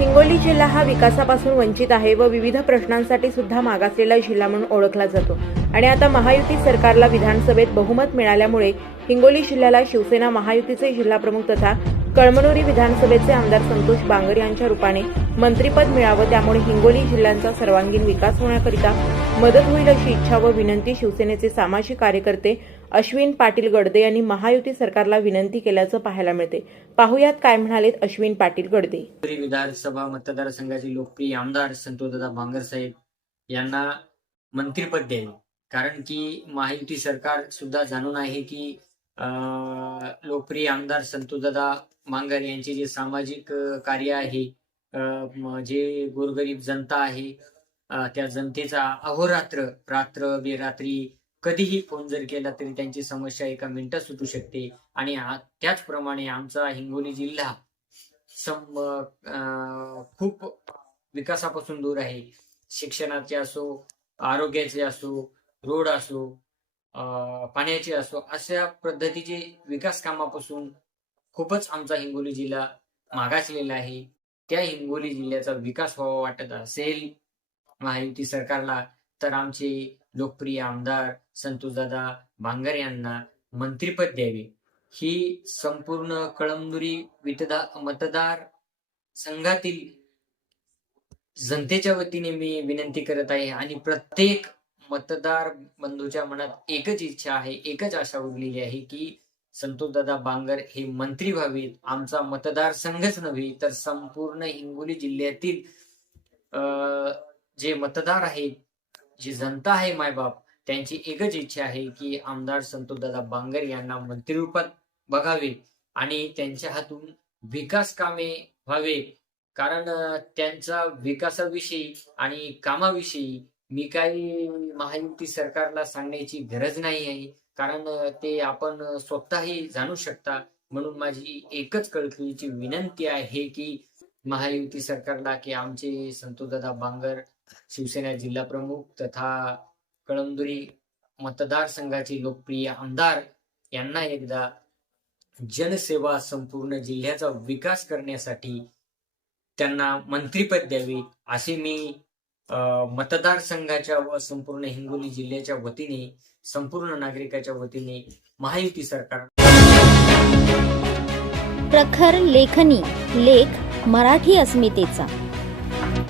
हिंगोली जिल्हा हा विकासापासून वंचित आहे व विविध प्रश्नांसाठी सुद्धा मागासलेला जिल्हा म्हणून ओळखला जातो. आणि आता महायुती सरकारला विधानसभेत बहुमत मिळाल्यामुळे हिंगोली जिल्ह्याला शिवसेना महायुतीचे जिल्हाप्रमुख तथा कळमनुरी विधानसभेचे आमदार संतोष बांगर यांच्या रूपाने मंत्रिपद मिळावं त्यामुळे हिंगोली जिल्ह्यांचा सर्वांगीण विकास होण्याकरिता मदत होईल अशी इच्छा व विनंती शिवसेनेचे सामाजिक कार्यकर्ते अश्विन पाटील गडदे यांनी महायुती सरकारला विनंती केल्याचं पाहायला मिळते. पाहुयात काय म्हणालेत अश्विन पाटील गडदे. विधानसभा मतदारसंघाचे लोकप्रिय आमदार संतोषदादा भांगर साहेब यांना मंत्रीपद द्यावे कारण की महायुती सरकार सुद्धा जाणून आहे की लोकप्रिय आमदार संतोषदादा भांगर यांचे जे सामाजिक कार्य आहे जे गोरगरीब जनता आहे त्या जनतेचा अहोरात्र रात्र बेरात्री कधीही फोन जर केला तरी त्यांची समस्या एका मिनिटात सुटू शकते. आणि त्याचप्रमाणे आमचा हिंगोली जिल्हा सम खूप विकासापासून दूर आहे. शिक्षणाचे असो आरोग्याचे असो रोड असो पाण्याचे असो अशा पद्धतीचे विकास कामापासून खूपच आमचा हिंगोली जिल्हा मागासलेला आहे. त्या हिंगोली जिल्ह्याचा विकास व्हावा वाटत असेल महायुती सरकारला तर आमचे लोकप्रिय आमदार संतोषदादा भांगर यांना मंत्रीपद द्यावे. ही संपूर्ण कळमनुरी मतदार संघातील जनतेच्या वतीने मी विनंती करत आहे आणि प्रत्येक मतदार बंधूच्या मनात एकच इच्छा आहे एकच आशा उरलेली आहे की संतोषदादा बांगर हे मंत्री व्हावेत आमचा मतदारसंघच नव्हे तर संपूर्ण हिंगोली जिल्ह्यातील अं, जे मतदार आहेत जी जनता आहे मायबाप त्यांची एकच इच्छा आहे की आमदार संतोषदादा बांगर यांना मंत्रिरूपात बघावे आणि त्यांच्या हातून विकास कामे व्हावे. कारण त्यांचा विकासाविषयी आणि कामाविषयी मी काही महायुती सरकारला सांगण्याची गरज नाही आहे. कारण ते आपण स्वतःही जाणू शकता. म्हणून माझी एकच कळकळीची विनंती आहे की महायुती सरकारला की आमचे संतोषदादा बांगर शिवसेना जिल्हा प्रमुख तथा कळमदुरी मतदारसंघाचे लोकप्रिय आमदार यांना एकदा जनसेवा संपूर्ण जिल्ह्याचा विकास करण्यासाठी त्यांना मंत्रीपद द्यावे असे मी अं, मतदारसंघाच्या व संपूर्ण हिंगोली जिल्ह्याच्या वतीने संपूर्ण नागरिकाच्या वतीने महायुती सरकार प्रखर लेखनी लेख मराठी अस्मितेचा.